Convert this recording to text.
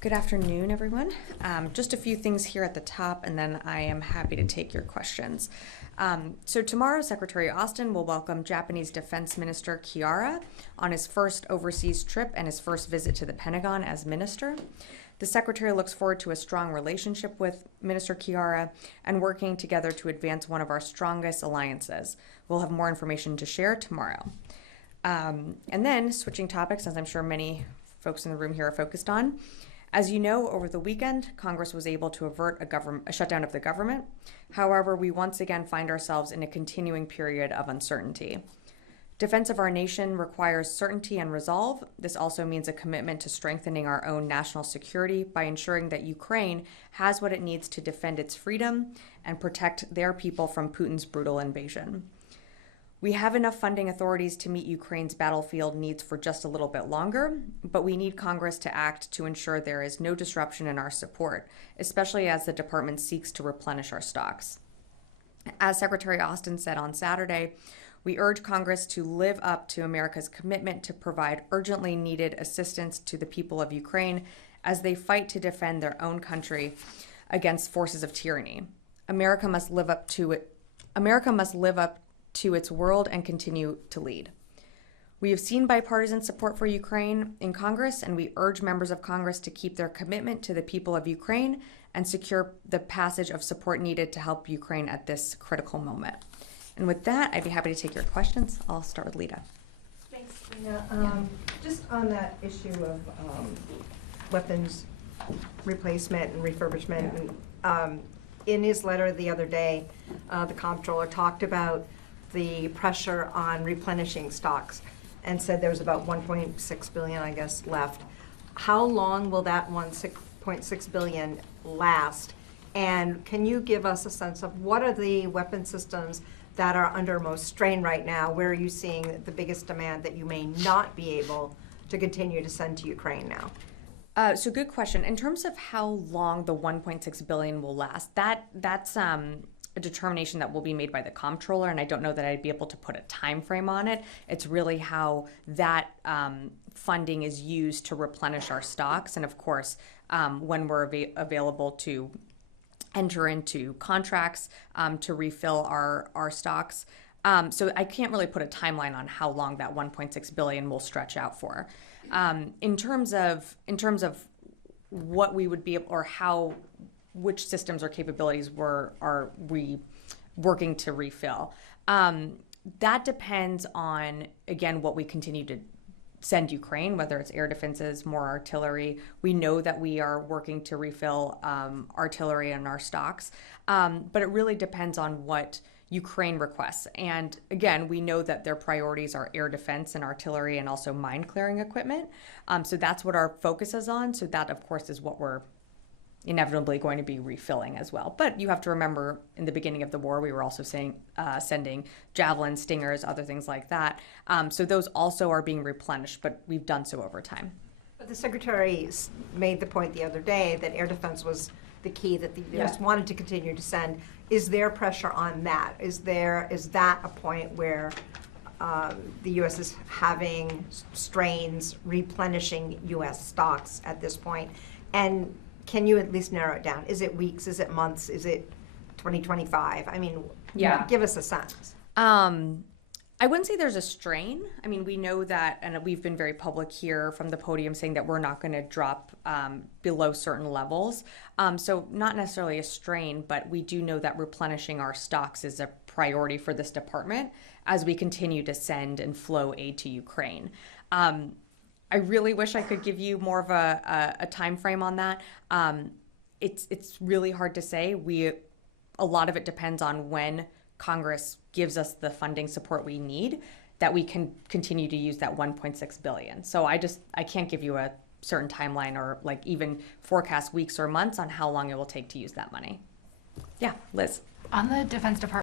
Good afternoon, everyone. Just a few things here at the top, and then I am happy to take your questions. So tomorrow, Secretary Austin will welcome Japanese Defense Minister Kiara on his first overseas trip and his first visit to the Pentagon as minister. The Secretary looks forward to a strong relationship with Minister Kiara and working together to advance one of our strongest alliances. We'll have more information to share tomorrow. And then, switching topics, as I'm sure many folks in the room here are focused on. As you know, over the weekend, Congress was able to avert a shutdown of the government. However, we once again find ourselves in a continuing period of uncertainty. Defense of our nation requires certainty and resolve. This also means a commitment to strengthening our own national security by ensuring that Ukraine has what it needs to defend its freedom and protect their people from Putin's brutal invasion. We have enough funding authorities to meet Ukraine's battlefield needs for just a little bit longer, but we need Congress to act to ensure there is no disruption in our support, especially as the department seeks to replenish our stocks. As Secretary Austin said on Saturday, we urge Congress to live up to America's commitment to provide urgently needed assistance to the people of Ukraine as they fight to defend their own country against forces of tyranny. America must live up to its world and continue to lead. We have seen bipartisan support for Ukraine in Congress, and we urge members of Congress to keep their commitment to the people of Ukraine and secure the passage of support needed to help Ukraine at this critical moment. And with that, I'd be happy to take your questions. I'll start with Lita. Thanks, Sabrina. Just on that issue of weapons replacement and refurbishment, in his letter the other day, the comptroller talked about the pressure on replenishing stocks and said there was about 1.6 billion, I guess, left. How long will that 1.6 billion last? And can you give us a sense of what are the weapon systems that are under most strain right now? Where are you seeing the biggest demand that you may not be able to continue to send to Ukraine now? So good question. In terms of how long the 1.6 billion will last, that's a determination that will be made by the comptroller, and I don't know that I'd be able to put a time frame on it. It's really how that funding is used to replenish our stocks, and of course, when we're available to enter into contracts to refill our stocks. So I can't really put a timeline on how long that 1.6 billion will stretch out for. In terms of what we would be, or which systems or capabilities are we working to refill, that depends on, again, what we continue to send Ukraine, whether it's air defenses, more artillery. We know that we are working to refill artillery in our stocks, but it really depends on what Ukraine requests. And again, we know that their priorities are air defense and artillery and also mine clearing equipment. So that's what our focus is on. So that, of course, is what we're inevitably going to be refilling as well. But you have to remember, in the beginning of the war, we were also sending Javelin, Stingers, other things like that. So those also are being replenished, but we've done so over time. But the Secretary made the point the other day that air defense was the key that the U.S. wanted to continue to send. Is there pressure on that? Is that a point where the U.S. is having strains replenishing U.S. stocks at this point? And can you at least narrow it down? Is it weeks? Is it months? Is it 2025? I mean, give us a sense. I wouldn't say there's a strain. I mean, we know that, and we've been very public here from the podium saying that we're not going to drop below certain levels. So not necessarily a strain, but we do know that replenishing our stocks is a priority for this department as we continue to send and flow aid to Ukraine. I really wish I could give you more of a time frame on that. It's really hard to say. A lot of it depends on when Congress gives us the funding support we need, that we can continue to use that 1.6 billion. So I can't give you a certain timeline or like even forecast weeks or months on how long it will take to use that money. Yeah, Liz. On the Defense Department